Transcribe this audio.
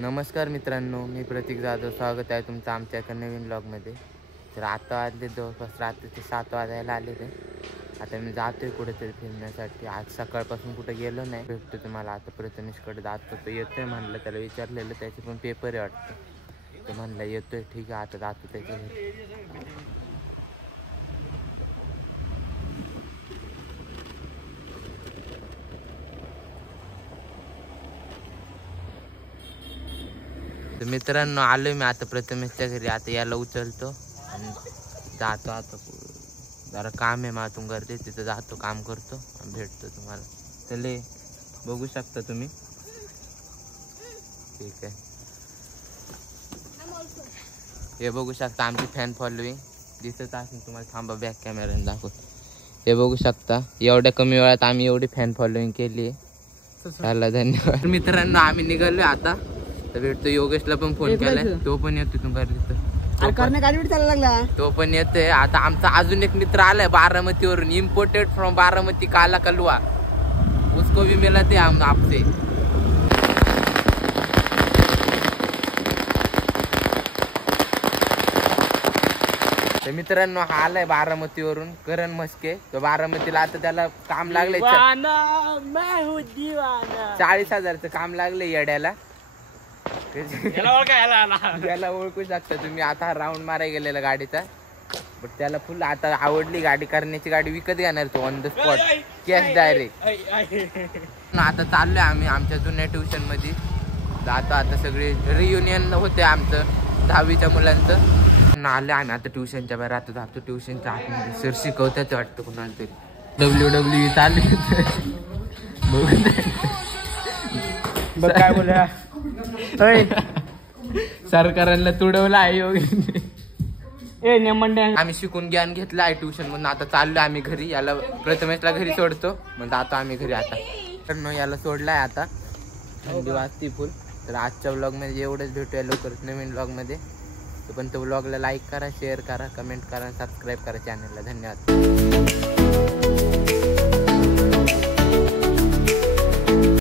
नमस्कार मित्रांनो, मी प्रतीक जाधव. स्वागत आहे तुमचं आमच्या एका नवीन ब्लॉगमध्ये. तर आता वाजले जवळपास रात्रीचे 7 वाजायला आले ते. आता मी जातोय कुठेतरी फिरण्यासाठी. आज सकाळपासून कुठं गेलो नाही. भेटतो तुम्हाला आता. प्रथमेशकडे जातो, तो येतोय म्हणलं. त्याला विचारलेलं, त्याचे पण पेपर आहे वाटतं. तो म्हणलं येतोय. ठीक आहे, आता जातो त्याच्या घरी. तर मित्रांनो, आलोय मी आता प्रथमेशच्या घरी. आता याला उचलतो आणि जातो. आता जरा काम आहे मातून करते, तिथं जातो, काम करतो आणि भेटतो तुम्हाला. चले, बघू शकता तुम्ही. ठीक आहे, हे बघू शकता आमची फॅन फॉलोईंग दिसत असेल तुम्हाला. थांबा, बॅक कॅमेऱ्याने दाखवतो. हे बघू शकता, एवढ्या कमी वेळात आम्ही एवढी फॅन फॉलोईंग केली आहे. त्याला धन्यवाद. मित्रांनो, आम्ही निघालोय आता. तर भेटतो. योगेशला पण फोन केलाय, तो पण येतो तुमच्या तो पण येतोय. आता आमचा अजून एक मित्र आलाय बारामतीवरून, इम्पोर्टेड फ्रॉम बारामती, काला कलवा. उसको भी मिलते हम आपसे. तर मित्रांनो, हा आलाय बारामतीवरून, करण मस्के. तो बारामतीला आता त्याला काम लागले 40,000चं काम लागले येड्याला. याला ओळखू शकता तुम्ही. आता राऊंड मारायला गेलेला गाडीचा, बट त्याला फुल आता आवडली गाडी. करण्याची गाडी विकत घेणार तो on the spot, cash direct. आता चाललोय आम्ही आमच्या जुन्या ट्युशन मध्ये. जातो आता. सगळे रियुनियन होते आमचं 10वीच्या मुलांचं. आले आम्ही आता ट्युशनच्या बाहेर. आता जातो ट्युशनच्या आतमध्ये. सर शिकवतात वाटतं कोणाला तरी. WWE चालू बघ काय बोला. सरकारांना तुडवलं आहे. आम्ही शिकून ज्ञान घेतलं आहे ट्युशन म्हणून. आता चाललो आम्ही घरी. याला प्रथमेशला घरी सोडतो, मग जातो आम्ही घरी आता. तर याला सोडलाय आता. थंडी वाजती फुल. तर आजच्या ब्लॉग मध्ये एवढंच. भेटूया लवकरच नवीन ब्लॉग मध्ये. पण तो ब्लॉगला लाईक करा, शेअर करा, कमेंट करा, सबस्क्राईब करा चॅनलला. धन्यवाद.